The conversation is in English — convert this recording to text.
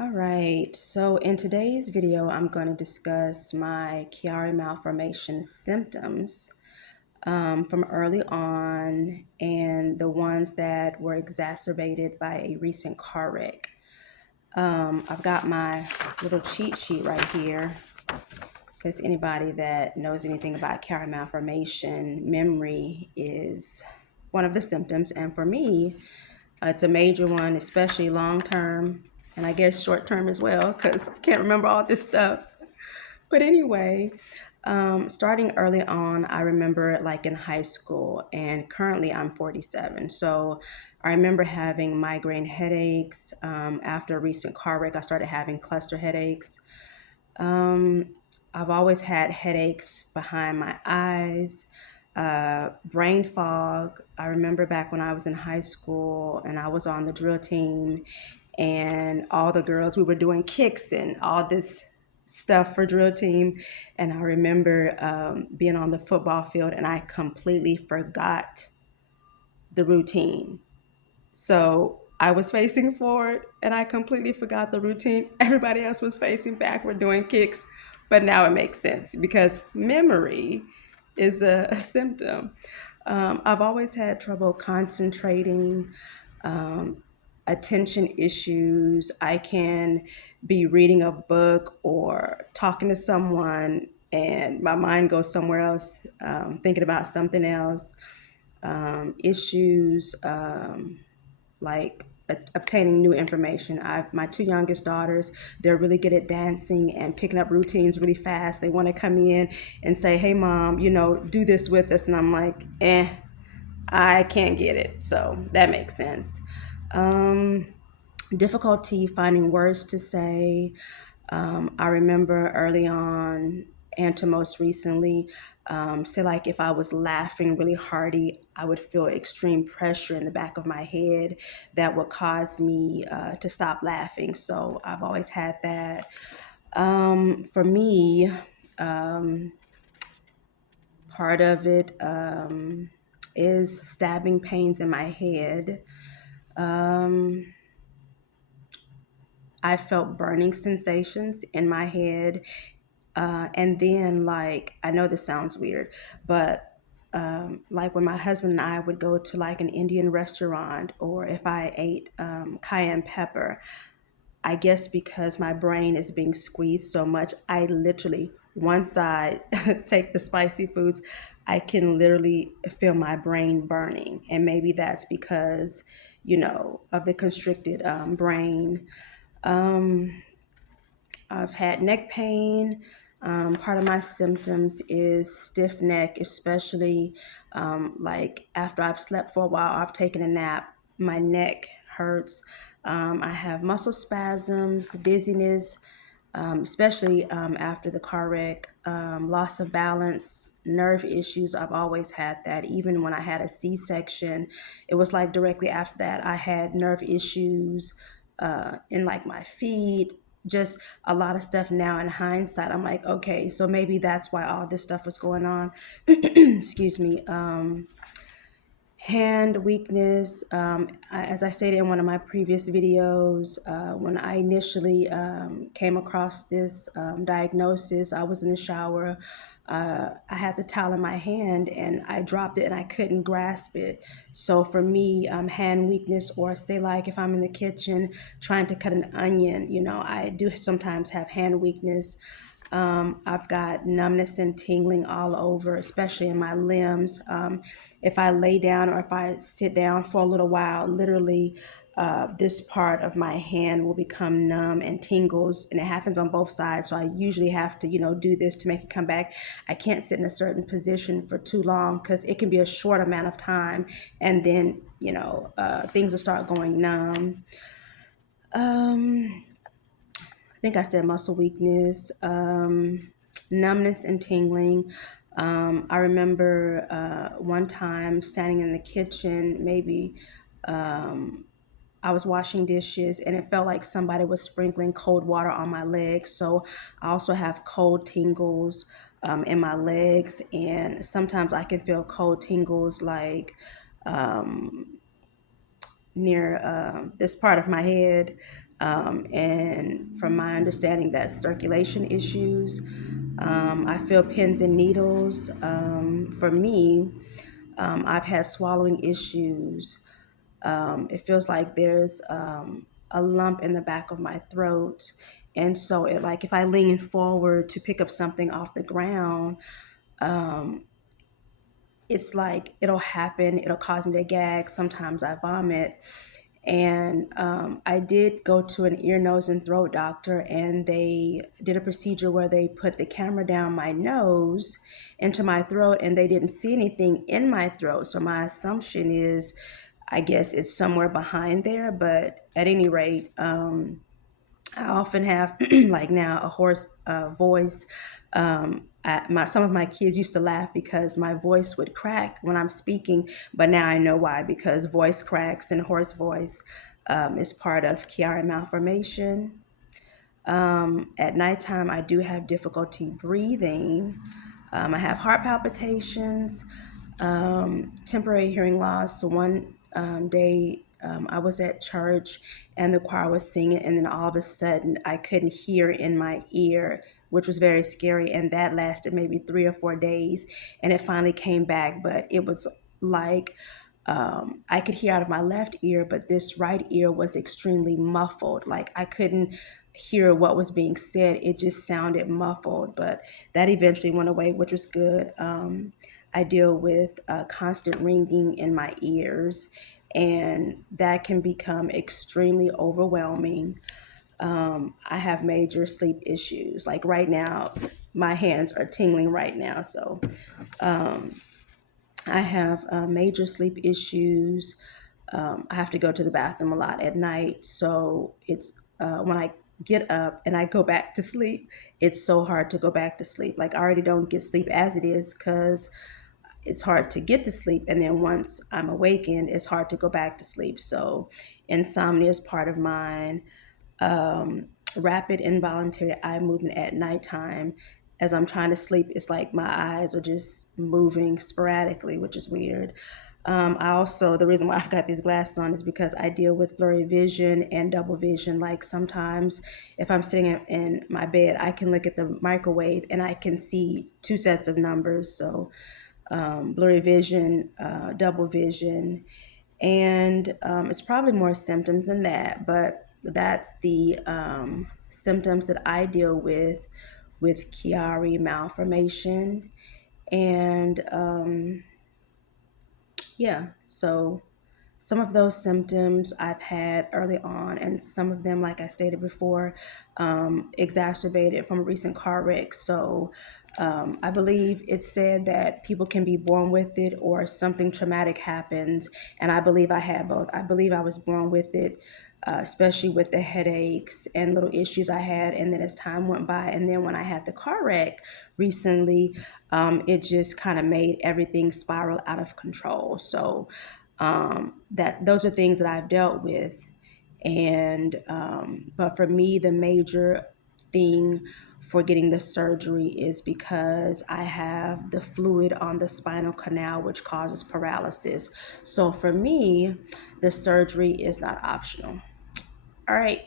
All right, so in today's video, I'm going to discuss my Chiari Malformation symptoms from early on and the ones that were exacerbated by a recent car wreck. I've got my little cheat sheet right here because anybody that knows anything about Chiari Malformation, memory is one of the symptoms. And for me, it's a major one, especially long term, and I guess short term as well, because I can't remember all this stuff. But anyway, starting early on, I remember like in high school, and currently I'm 47. So I remember having migraine headaches. After a recent car wreck, I started having cluster headaches. I've always had headaches behind my eyes, brain fog. I remember back when I was in high school and I was on the drill team, and all the girls, we were doing kicks and all this stuff for drill team. And I remember being on the football field and I completely forgot the routine. So I was facing forward and I completely forgot the routine. Everybody else was facing backward doing kicks. But now it makes sense because memory is a symptom. I've always had trouble concentrating, attention issues. I can be reading a book or talking to someone and my mind goes somewhere else, thinking about something else. Issues like obtaining new information. My two youngest daughters, they're really good at dancing and picking up routines really fast. They want to come in and say, "Hey, mom, do this with us," and I'm like, I can't get it. So that makes sense. Um, Difficulty finding words to say. I remember early on and to most recently, say like if I was laughing really hardy, I would feel extreme pressure in the back of my head that would cause me to stop laughing. So I've always had that. For me, part of it is stabbing pains in my head. I felt burning sensations in my head. And then, like, I know this sounds weird, but like when my husband and I would go to like an Indian restaurant, or if I ate cayenne pepper, I guess because my brain is being squeezed so much, I literally, once I take the spicy foods, I can literally feel my brain burning. And maybe that's because, of the constricted brain. I've had neck pain. Part of my symptoms is stiff neck, especially like after I've slept for a while, I've taken a nap, my neck hurts. I have muscle spasms, dizziness, especially after the car wreck, loss of balance, nerve issues. I've always had that. Even when I had a C-section, it was like directly after that, I had nerve issues in like my feet, just a lot of stuff now in hindsight. I'm like, okay, so maybe that's why all this stuff was going on. Excuse me. Hand weakness. As I stated in one of my previous videos, when I initially came across this diagnosis, I was in the shower. I had the towel in my hand and I dropped it and I couldn't grasp it. So for me, hand weakness, or say like if I'm in the kitchen trying to cut an onion, I do sometimes have hand weakness. I've got numbness and tingling all over, especially in my limbs. If I lay down or if I sit down for a little while, literally, this part of my hand will become numb and tingles, and it happens on both sides. So I usually have to, do this to make it come back. I can't sit in a certain position for too long because it can be a short amount of time, and then, things will start going numb. I think I said muscle weakness, numbness and tingling. I remember one time standing in the kitchen, maybe I was washing dishes and it felt like somebody was sprinkling cold water on my legs. So I also have cold tingles in my legs, and sometimes I can feel cold tingles like near this part of my head. And from my understanding, that's circulation issues. I feel pins and needles. For me, I've had swallowing issues. It feels like there's a lump in the back of my throat. And so, like if I lean forward to pick up something off the ground, it's like it'll happen. It'll cause me to gag. Sometimes I vomit. And I did go to an ear, nose, and throat doctor, and they did a procedure where they put the camera down my nose into my throat, and they didn't see anything in my throat. So my assumption is, I guess it's somewhere behind there. But at any rate, I often have like now a hoarse voice. Some of my kids used to laugh because my voice would crack when I'm speaking, but now I know why, because voice cracks and hoarse voice is part of Chiari Malformation. At nighttime, I do have difficulty breathing. I have heart palpitations, temporary hearing loss. So one day I was at church and the choir was singing, and then all of a sudden I couldn't hear in my ear, which was very scary. And that lasted maybe 3 or 4 days, and it finally came back. But it was like I could hear out of my left ear, but this right ear was extremely muffled. Like I couldn't hear what was being said. It just sounded muffled, but that eventually went away, which was good. I deal with constant ringing in my ears, and that can become extremely overwhelming. I have major sleep issues. Like right now, my hands are tingling right now. So I have major sleep issues. I have to go to the bathroom a lot at night. So it's when I get up and I go back to sleep, it's so hard to go back to sleep. Like I already don't get sleep as it is because it's hard to get to sleep. And then once I'm awakened, it's hard to go back to sleep. So insomnia is part of mine. Rapid involuntary eye movement at nighttime. As I'm trying to sleep, it's like my eyes are just moving sporadically, which is weird. I also, the reason why I've got these glasses on is because I deal with blurry vision and double vision. Like sometimes if I'm sitting in my bed, I can look at the microwave and I can see two sets of numbers. So blurry vision, double vision, and it's probably more symptoms than that, but that's the symptoms that I deal with Chiari malformation. And yeah, so some of those symptoms I've had early on, and some of them, like I stated before, exacerbated from a recent car wreck. So I believe it's said that people can be born with it or something traumatic happens. And I believe I had both. I believe I was born with it, especially with the headaches and little issues I had. And then as time went by, and then when I had the car wreck recently, it just kind of made everything spiral out of control. So that those are things that I've dealt with. And but for me, the major thing for getting the surgery is because I have the fluid on the spinal canal, which causes paralysis. So for me, the surgery is not optional. All right.